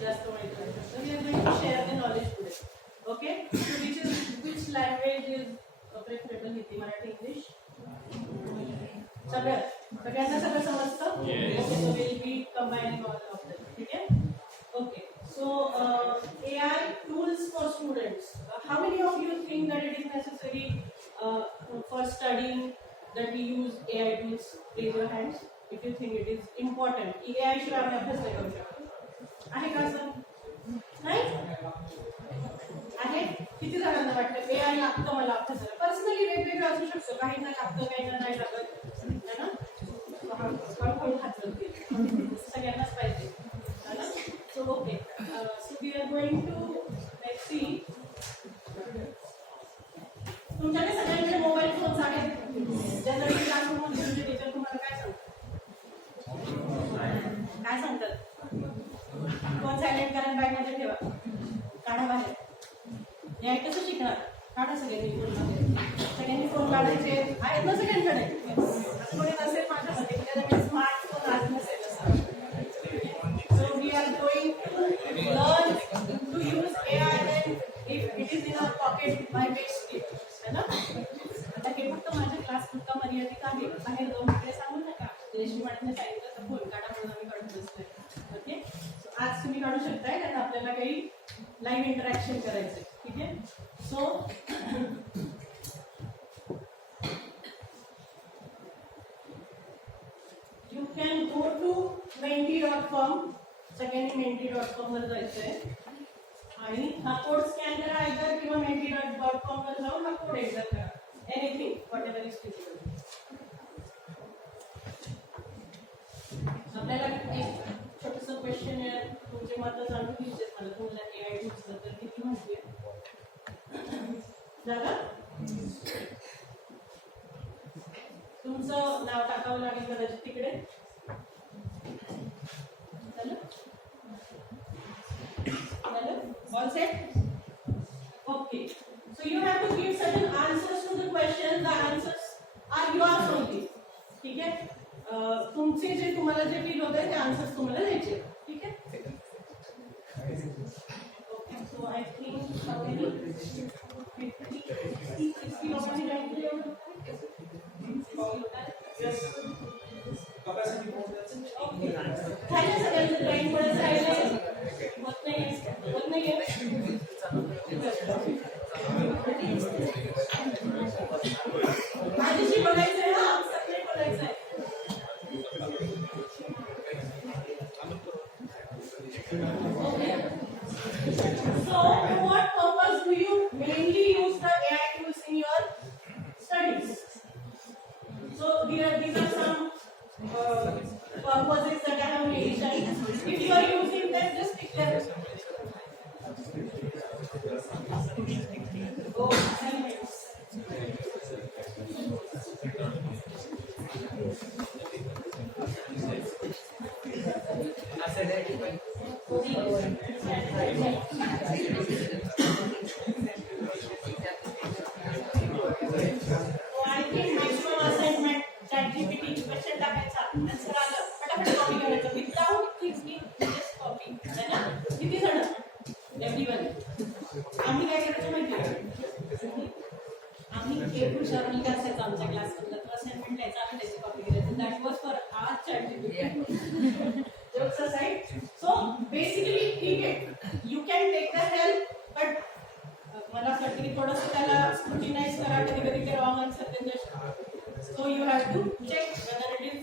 पेक्षा जास्त माहिती करू शकतो. We are going to share the knowledge today. Okay, so which language is preferable? Hindi, Marathi, English? सगळ्यांना सगळं समजतं? Okay, so will be combining all of them. ठीक आहे. Okay, so AI tools for students. How many of you think that it is necessary for studying that we use AI tools? Raise your hands if you think it is important. AI शिवाय आपण अभ्यास नाही करू शकत. आहे का असं? नाही आहे? किती जणांना वाटतं AI लागतं मला अभ्यासाला? पर्सनली वेगवेगळं असू शकतं, काहींना लागतं, काहींना नाही लागत, है ना? हळूहळू हात जोडतील, सगळ्यांनाच पाहिजे, है ना? So okay, so we are going to let's see. तुमच्याकडे सगळ्यांकडे मोबाईल फोन्स आहेत. जनरली क्लासरूममध्ये तुमचे टीचर तुम्हाला काय सांगतात? फोन सायलेंट करा, बॅगमध्ये ठेवा, काढा बाहेर. या कसं शिकणार? काढा सगळ्यांनी फोन काढायचे आहेत ना सगळ्यांकडे. असं कोणी नसेल माझ्यामध्ये त्याच्यामध्ये स्मार्टफोन आज नसेल असं. So we are going to learn to use AI if it is in our pocket by best tip, है ना? आता हे फक्त माझ्या क्लास पुरता मर्यादित आहे. बाहेर जाऊन तिकडे सांगू नका. जयश्री मॅडमने सांगितलं तर फोन काढा म्हणून आम्ही काढून बसलोय. ओके, आज तुम्ही काढू शकताय कारण आपल्याला काही लाईव्ह इंटरॅक्शन करायचंय. ठीक आहे. So you can go to menti.com. सगळ्यांनी menti.com वर जायचंय आणि हा कोड स्कॅन करा either किंवा menti.com वर जाऊन हा कोड एंटर करा. Anything whatever is possible. आपल्याला एक छोटंसं क्वेश्चन आहे. तुमचे मत जाणून घ्यायचे मला. तुम्हाला AI टूल्स बद्दल किती माहिती आहे? जागा तुमचं नाव टाकावं लागेल कदाचित तिकडे. All set? Okay. So you have to give certain answers to the question. The answers are yours only. ठीक आहे. तुमचे जे तुम्हाला जे फील होत आहे ते आन्सर्स तुम्हाला द्यायचे. ठीक आहे. Okay, so I think how many 50-60 लोकांनी जॉईन केले होते. खाली सगळ्यांचं जॉईन करायचं राहिलं होत नाही. माझ्याशी बोलायचंय ना, सगळे बोलायचंय. So, for what purpose do you mainly use the AI tools in your studies? So, these are some purposes that I have mentioned. If you are using them, just declare. Go assignments. So you have to check whether it is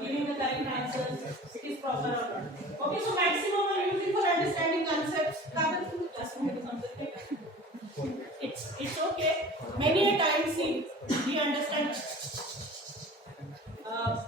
giving the correct answers, it is proper or not. Okay, so maximum are using for understanding concepts. It's okay. Many a times we understand.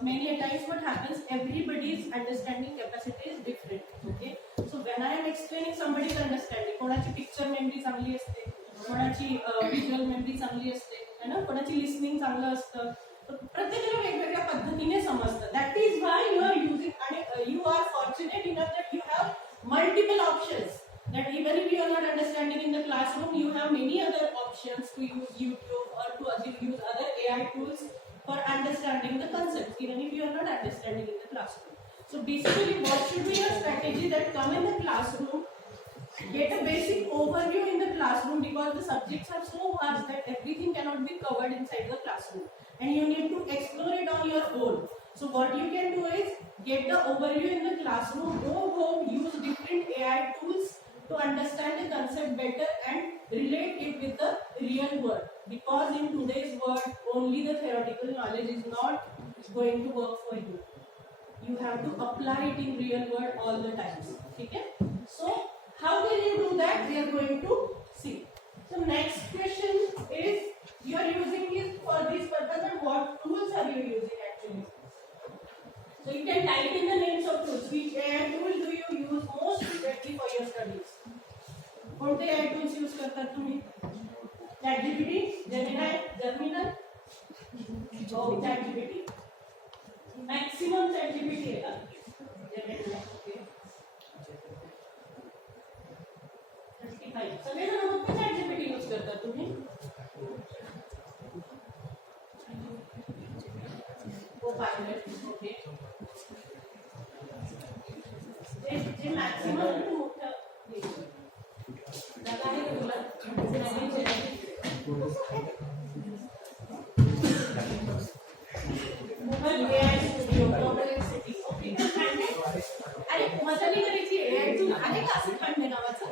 Many a times what happens, everybody's understanding capacity is different. Okay, so when I am explaining somebody's understanding, कोणाची picture memory चांगली असते, कोणाची visual memory चांगली असते, है ना, कोणाची listening चांगलं असतं. प्रत्येकाला वेगवेगळ्या पद्धतीने समजतं. That is why you are using and you are fortunate enough that you have multiple options. That even if you are not understanding in the classroom, you have many other options to use YouTube or to use other AI tools for understanding the concepts, even if you are not understanding in the classroom. So basically, what should be your strategy? That that come in the classroom, get a basic overview in the classroom, because the subjects are so vast that everything cannot be covered inside the classroom and you need to explore it on your own. So what you can do is get the overview in the classroom, go home, use different AI tools to understand the concept better and relate it with the real world, because in today's world only the theoretical knowledge is not going to work for you. You have to apply it in real world all the times. Okay? So how can you do that? We are going to see. So next question is, you are using it for this purpose, and what tools are you using actually? So you can type in the names of tools. Which AI tool do you use most frequently for your studies? कोणते AI tools use करतात तुम्ही? ChatGPT, Gemini, Germinal? Oh, ChatGPT. Maximum ChatGPT है का? Gemini. Okay. 35. सगळे जण मग ChatGPT use करतात तुम्ही? Copilot. Okay. जे maximum तो मोठा दादा आहे तुला Google AI Studio, Perplexity. Okay. अरे मजा नाही करायची AI टूल आहे का असं खंड नावाचं?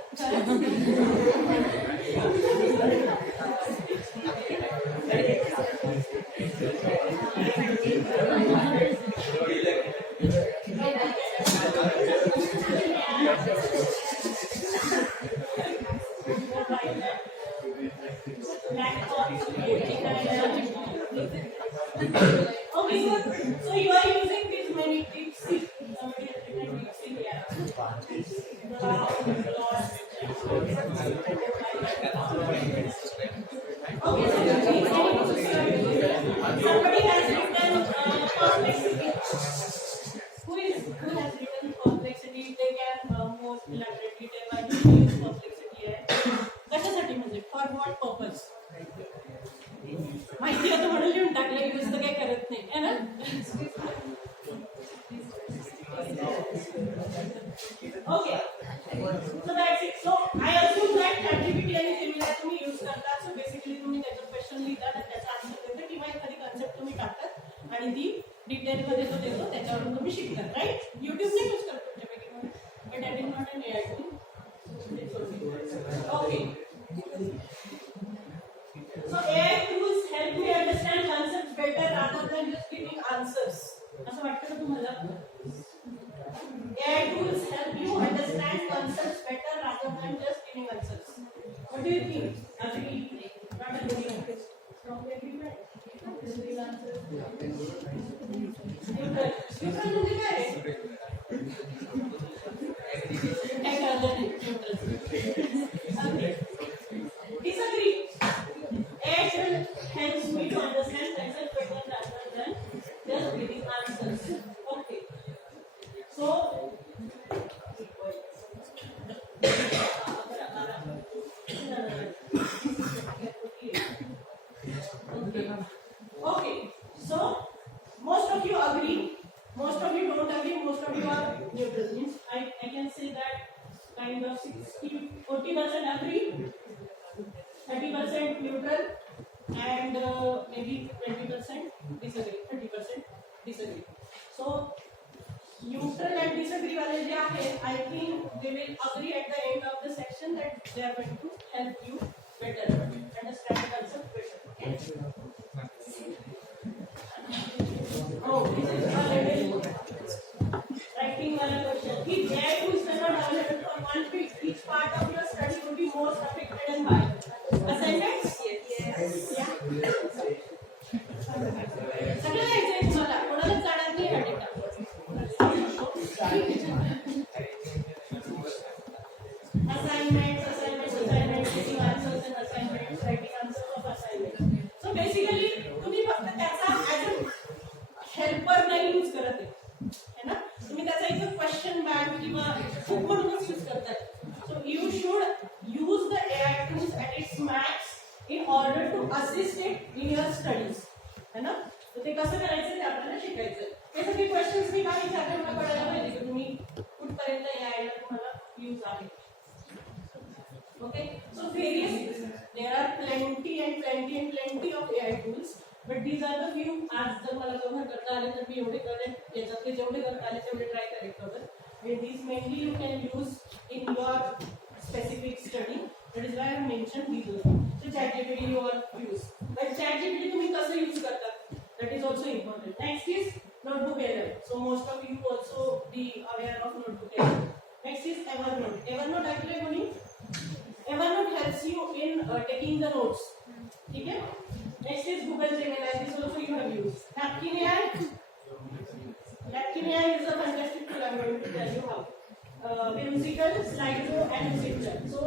Okay, so you are using these many tips. Somebody has written tips in here. Okay, somebody has written complexity. Who has written complexity? They can more elaborate detail why do you use complexity here. कशासाठी म्हणजे for what purpose? माहिती होतं म्हणून लिहून टाकलं, यूज तर काही करत नाही है ना. Okay, so that's it. So I assume that ChatGPT आणि Gemini तुम्ही यूज करता. सो बेसिकली तुम्ही त्याचं क्वेश्चन लिहितात आणि त्याचा आन्सर देता किंवा एखादी कन्सेप्ट तुम्ही टाकतात आणि ती डिटेल मध्ये तो देतो, त्याच्यावरून तुम्ही शिकतात. राईट? युट्यूब नाही यूज करत तुमच्यापैकी, but that is not an AI tool. Okay, so AI tools help me understand concepts better rather than just giving answers. असं वाटतं का तुम्हाला? AI tools help you understand concepts better rather than just giving answers. What do you think? Agree? Not agree? Strong agreement? Giving answers? Neutral म्हणजे काय आहे? काय कळलं नाही neutral. Disagree? AI tool helps me to understand concepts better rather than just giving answers. Okay. So, okay. So, most of you agree, most of you don't agree, most of you are neutral. Means I can say that kind of 40% agree, 30% neutral, and maybe 20% disagree, 30% disagree. So neutral and disagree wale je ahe, I think they will agree at the end of the section that they are going to help you better understand the concept better. Okay? Oh, this is a little writing wala question. If AI tools were not available for one week, each part of your study would be most affected and why? Assignments? Yeah. सगळं यायचंय तुम्हाला, कोणालाच जाणार नाही हा data. Assignments, giving answers and assignments, writing answers of assignments. So basically तुम्ही फक्त त्याचा as a helper नाही यूज करत आहे ना, तुम्ही त्याचा एक क्वेश्चन बँक किंवा बुक म्हणूनच यूज करताय. So you should use the AI tools at its max in order to assist it in your studies. है ना? तर ते कसं करायचं ते आपल्याला शिकायचं. हे सगळे क्वेश्चन्स मी काय विचारले मला कळायला पाहिजे की तुम्ही कुठपर्यंत AI ला various, there are plenty and plenty and plenty of AI tools, but these are the few. आज जर मला cover करता आले तर मी एवढे करेन, याच्यातले जेवढे करता आले तेवढे try करेन cover. And these mainly you can use in your specific study. That is why I mentioned these also. So ChatGPT you all use. But ChatGPT तुम्ही कसं use करता? That is also important. Next is Notebook LM. So most of you also be aware of Notebook LM. Next is Evernote. Evernote ऐकलंय कोणी? Evernote helps you in taking the notes. ठीक है? Next is Google Gemini. This also you have used. Napkin AI. Napkin AI is a fantastic tool. I am going to tell you how. Whimsical, Slido, and Zipcher. So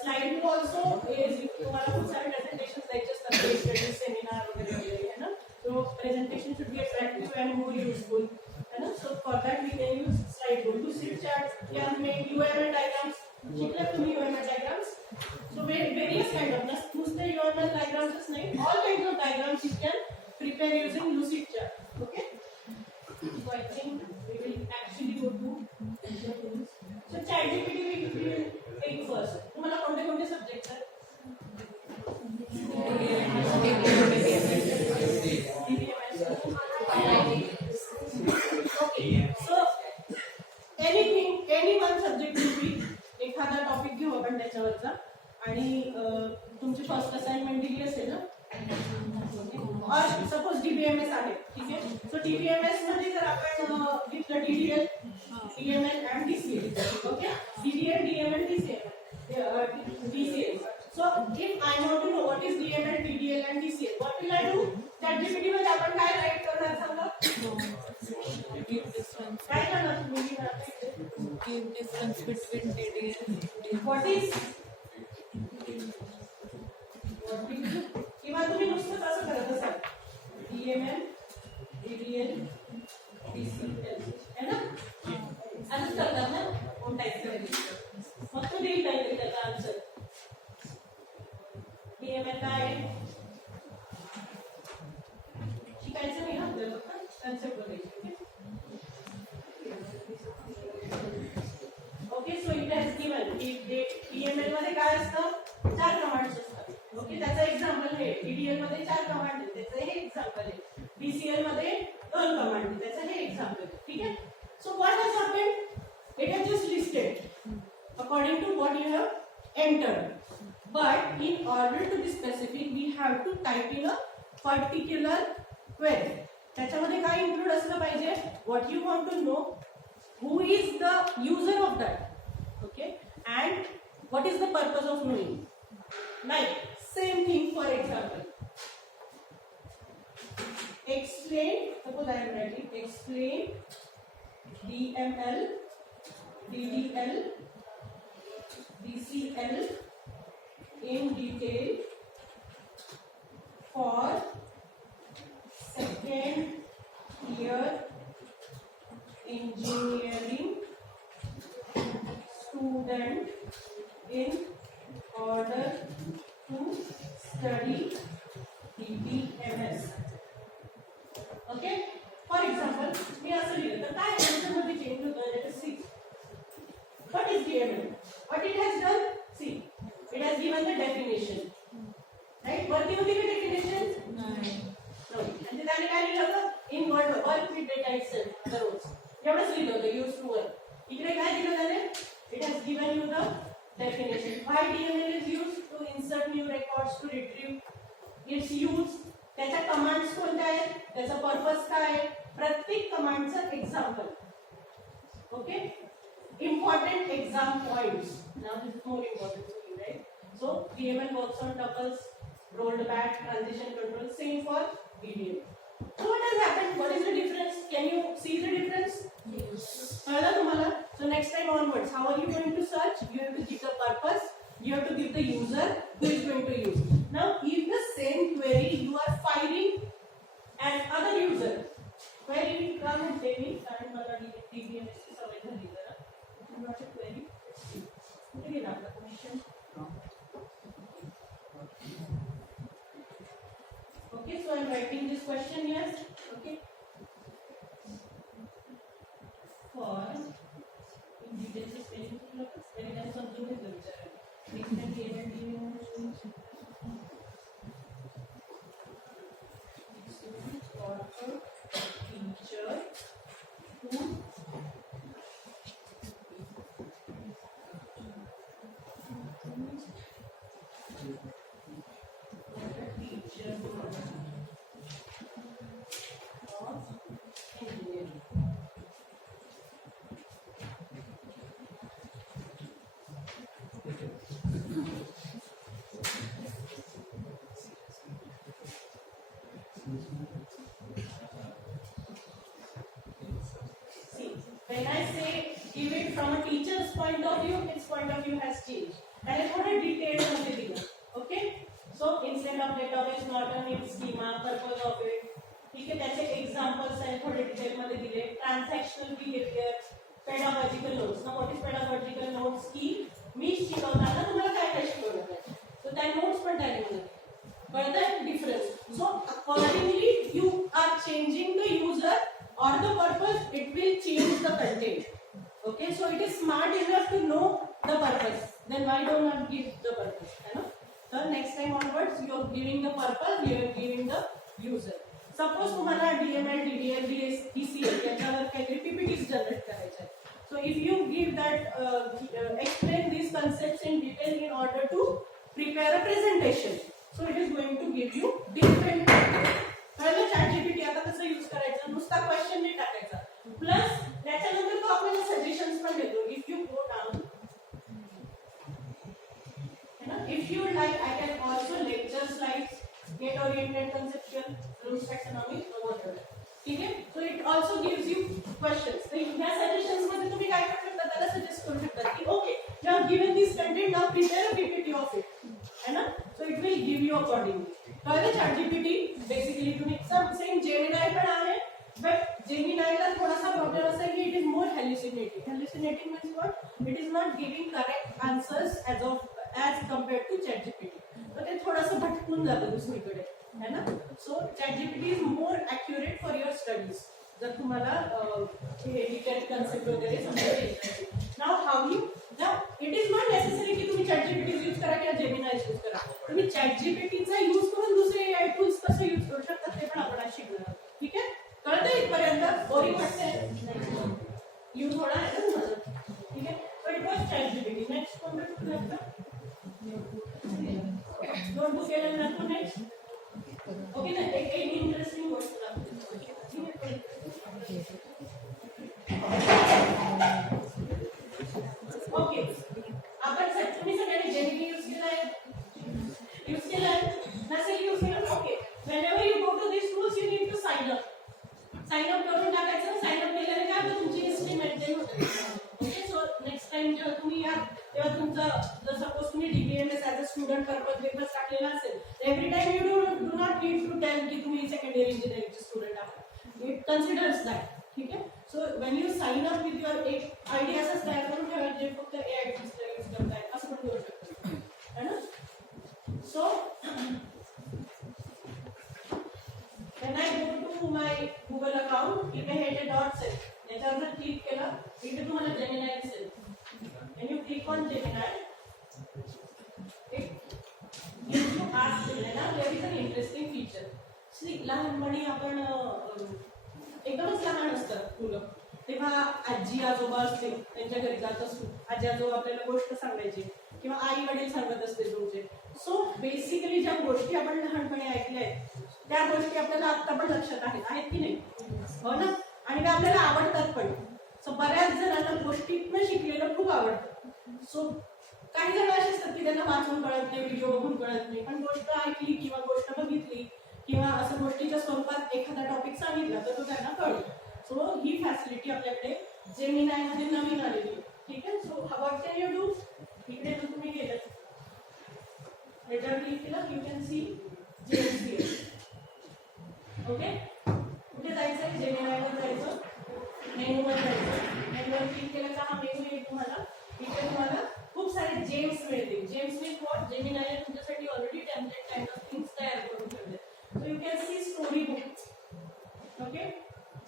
Slido also is तुम्हाला खूप सारे presentations द्यायचे असतात, case study, seminar वगैरे है ना. So presentation should be attractive and more useful. है ना. So for that we can use Slido. Lucid chart. We have made UML diagrams. शिकले तुम्ही UML diagrams. So various kind of नुसते UML diagrams नाही, all kinds of diagrams you can prepare using Lucid chart. Okay. So I think we will actually go to the tools. So ChatGPT we will take first. तुम्हाला कोणते कोणते subjects आहेत? Okay. So anything, any one subject will be एखादा टॉपिक घेऊ आपण त्याच्यावरचा आणि तुमची फर्स्ट असाइनमेंट दिली असेल ना. और सपोज DBMS आहे, ठीक आहे. सो DBMS मध्ये जर आपण घेतलं DDL, DML and DCL. Okay. DDL, DML, DCL. So if I want to know what is DML, DDL and DCL, what will I do? ChatGPT मध्ये आपण काय राईट करणार सांगा? काय करणार तुम्ही? Give difference between DDL. What is? किंवा तुम्ही नुसतं असं करत असाल DML, DDL, DCL है ना. असंच करतात ना कोण टाईप करायचं मग तो देईल काहीतरी त्याचा आन्सर. DML काय आहे शिकायचं नाही ना आपल्याला, कन्सेप्ट बघायची. Okay. So it has given DML मध्ये काय असतं, 4 कमांड्स असतात. ओके. त्याचा एक्झाम्पल हे DDL मध्ये 4 कमांड आहे, त्याचं हे एक्झाम्पल आहे. DCL मध्ये 2 कमांड आहे, त्याचं हे एक्झाम्पल आहे. ठीक आहे. So what has happened? It has just listed according to what you have entered. But in order to be specific, we have to type in a particular query. त्याच्यामध्ये काय इन्क्लूड असलं पाहिजे? What you want to know, who is the user of that, okay, and what is the purpose of knowing. Like same thing, for example, explain. Suppose I am writing explain DML, DDL, DCL in detail for second year engineering student in order to study DBMS. Okay. For example, मी असं लिहिलं तर काय याच्यामध्ये चेंज होतं? Let us see. What is DML? What it has done? See, it has given the definition. Right? वरती होती का definition? नाही. No. आणि त्याने काय लिहिलं होतं? In word work with data itself. Otherwise, एवढंच लिहिलं होतं use to work. इकडे काय दिलं त्याने? It has given you the definition. Why DML is used? To insert new records, to retrieve its use. त्याच्या कमांड्स कोणत्या आहेत? त्याचा पर्पस काय आहे? प्रत्येक कमांडचं example. Okay. Important exam points. Now this is more important for you, right? So DML works on tuples, rolled back, transition control. Same for DDL. So what has happened? What is the difference? Can you see the difference? Yes. So next time onwards, how are you going to search? You have to give the purpose. You have to give the user who is going to use. Now, if the same query you are firing an other user, query come and say me, and DBMS is available. Not a query. Put it up the question. Okay, so I am writing this question here. Okay. For in details spelling very nice something is the Extend DML nodes to students or teacher to teacher of engineering. See, when I say give it from a teacher's point of view, its point of view has changed. And it's more detailed material. Okay? So instead of database, not a name schema, purpose of it. ठीक है, त्याचे examples आहेत थोडे डिटेल मध्ये दिले. Transactional behavior, pedagogical notes. Now what is pedagogical notes? की मी शिकवताना तुम्हाला काय काय शिकवलं पाहिजे. So त्या notes पण त्याने but the difference. So accordingly you are changing the user or the purpose, it will change the content. Okay, so it is smart enough to know the purpose. Then why do not give the purpose? You know? So next time onwards you are giving the purpose, you are giving the user. Suppose तुम्हाला DML, DDL, DCL याच्यावर काहीतरी PPTs generate करायचे. So if you give that explain these concepts in detail in order to prepare a presentation. So it is going to give you different कळलं ChatGPT आता कसं यूज करायचं नुसता क्वेश्चन नाही टाकायचा प्लस त्याच्यानंतर तो आपल्याला सजेशन्स पण देतो इफ यू गो डाउन है ना if you like I can also lecture slides get oriented conceptual rules taxonomy whatever ठीक है so it also gives you questions तर ह्या सजेशन्स मध्ये तुम्ही काय करू शकता त्याला सजेस्ट करू शकता की okay you have given this content now prepare a PPT of it है ना so it will give you accordingly कळलं ChatGPT बेसिकली तुम्ही सेम Gemini पण आहे but Gemini ला थोडासा प्रॉब्लेम असा आहे की it is more hallucinating means what it is not giving correct answers as compared to ChatGPT तर ते थोडंसं भटकून जातं दुसरीकडे है ना so ChatGPT is more accurate for your studies जर तुम्हाला डिटेल कन्सेप्ट वगैरे समजायचे now how you now it is not necessary की तुम्ही ChatGPT यूज करा किंवा Gemini यूज करा तुम्ही ChatGPT चा यूज करून दुसरे AI टूल्स कसे यूज करू शकता ते पण आपण आज शिकणार आहोत ठीक आहे कळतं इथपर्यंत बोरिंग वाटतंय यू थोडा आहे ना ठीक आहे so it was ChatGPT next कोणतं टूल आहे दोन टूल केले ना नेक्स्ट ओके ना एक इंटरेस्टिंग गोष्ट दाखवते ओके आपण तुम्ही सगळ्यांनी जेमिनी यूज केलाय नसेल यूज केलं okay whenever you go to these tools you need to sign up करून टाकायचं साइन अप केल्याने काय होतं तुमची हिस्ट्री मेंटेन होते ओके सो नेक्स्ट टाइम जेव्हा तुम्ही या तेव्हा तुमचा जर सपोज तुम्ही DBMS as a student purpose papers टाकलेला असेल every time you do not need to tell की तुम्ही सेकंड इयर इंजिनिअरिंगचे स्टुडंट आहात इट कन्सिडर्स दॅट ठीक आहे so when you sign up with your एक आयडी असंच तयार करून ठेवा जे फक्त AI टूल्सला यूज करतायत असं पण करू शकतो है ना सो when I go to my Google account इथे हे जे डॉट्स आहेत याच्यावर जर क्लिक केलं इथे तुम्हाला Gemini दिसेल when you click on Gemini it gives you ask Gemini there is an interesting feature see लहानपणी आपण एकदमच लहान असतात मुलं तेव्हा आजी आजोबा असतील त्यांच्या घरी जात असतो आजी आजोबा आपल्याला गोष्ट सांगायची किंवा आई वडील सांगत असतील तुमचे सो बेसिकली ज्या गोष्टी आपण लहानपणी ऐकल्या आहेत त्या गोष्टी आपल्याला आता पण लक्षात आहेत की नाही हो ना आणि त्या आपल्याला आवडतात पण सो बऱ्याच जणांना गोष्टीतनं शिकलेलं खूप आवडतं सो काही जण असे असतात की त्यांना वाचून कळत नाही व्हिडिओ बघून कळत नाही पण गोष्ट ऐकली किंवा गोष्ट बघितली किंवा असं गोष्टीच्या स्वरूपात एखादा टॉपिक सांगितला तर तो त्यांना कळतो सो ही फॅसिलिटी आपल्याकडे Gemini मध्ये नवीन आलेली आहे ठीक आहे so what can you do इकडे जर तुम्ही गेलं याच्यावर क्लिक केलं you can see JSPL okay कुठे जायचं Gemini वर जायचं मेनू वर जायचं मेनूवर क्लिक केलं का हा मेनू येईल तुम्हाला इथे तुम्हाला खूप सारे जेम्स मिळतील जेम्स मीन्स व्हॉट Gemini ने तुमच्यासाठी already template kind of things तयार करून ठेवले सो you can see story book okay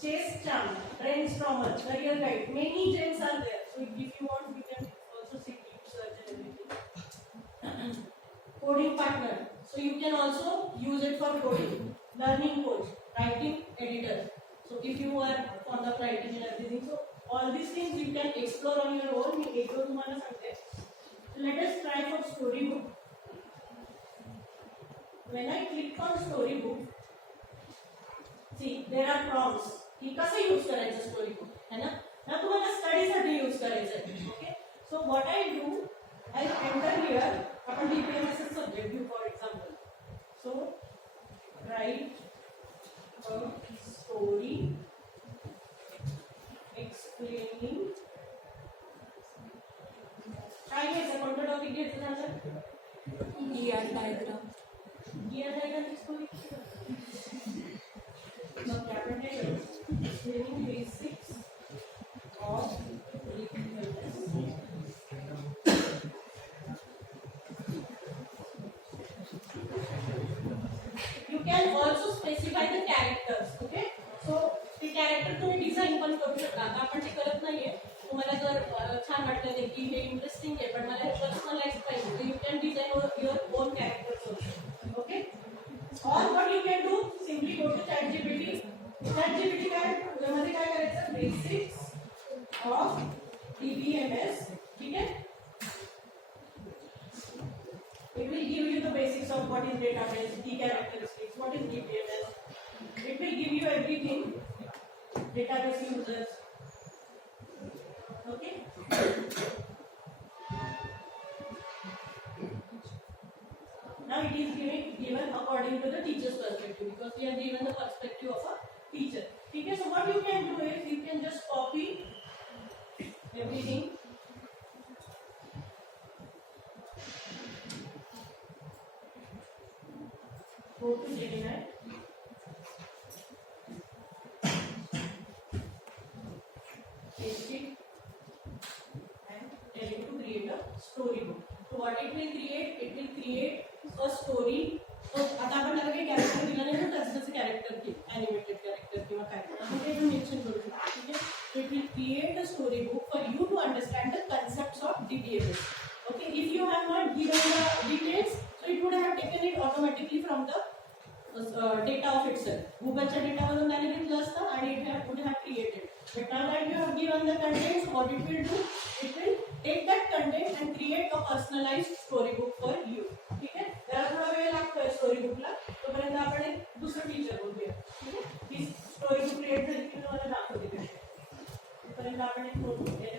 chess charm brainstormer career guide many gems are there so if you want you can coding partner. So you can also use it for coding, learning coach, writing editor. So if you are fond of writing and everything, so all these things you can explore on your own. मी एक दो तुम्हाला सांगते. So let us try for storybook. When I click on storybook, see there are prompts. की कसे use करायचं storybook, है ना? ना तुम्हाला study साठी use करायचं आहे. Okay? So what I do, I enter here. आपण DPMS subject view for example. So write a story explaining. काय घ्यायचं कोणतं टॉपिक घ्यायचं झालं? ER diagram. ER diagram ची story. मग आपण काय करायचं? Explaining basics of DPMS. You can also specify the characters. Okay? So ते कॅरेक्टर तुम्ही डिझाईन पण करू शकता. आता आपण ते करत नाहीये. तुम्हाला जर छान वाटलं ते की हे इंटरेस्टिंग आहे पण मला पर्सनलाइज पाहिजे तर you can design your own characters also. Okay? और what you can do, simply go to ChatGPT. ChatGPT काय त्यामध्ये काय करायचं? Basics of DBMS. ठीक आहे? It will give you the basics of what is database, key characteristics, what is DBMS. It will give you everything. Database users. Okay? Now it is given according to the teacher's perspective because we are given the perspective of a teacher. Okay, so what you can do is you can just copy everything. Go to Gemini. Paste it and tell it to create a storybook. So what it will create a story. So आता आपण त्याला काही कॅरेक्टर दिला नाही ना तसंच कॅरेक्टर की animated character किंवा काय आपण ते मेन्शन करू शकतो. ठीक आहे? It will create a storybook for you to understand the concepts of DBMS. Okay, if you have not given the details, so it would have taken it automatically from the data of itself. Googleच्या डेटावरून त्याने घेतलं असतं आणि it would have created. But now that you have given the contents, what it will do? It will take that content and create a personalized storybook for you. ठीक आहे? त्याला थोडा वेळ लागतोय स्टोरीबुकला. तोपर्यंत आपण एक दुसरं फीचर बघूया. ठीक आहे? ही स्टोरीबुक क्रिएट झाली की तुम्हाला दाखवते कशी. तोपर्यंत आपण एक नोटबुक घेऊ.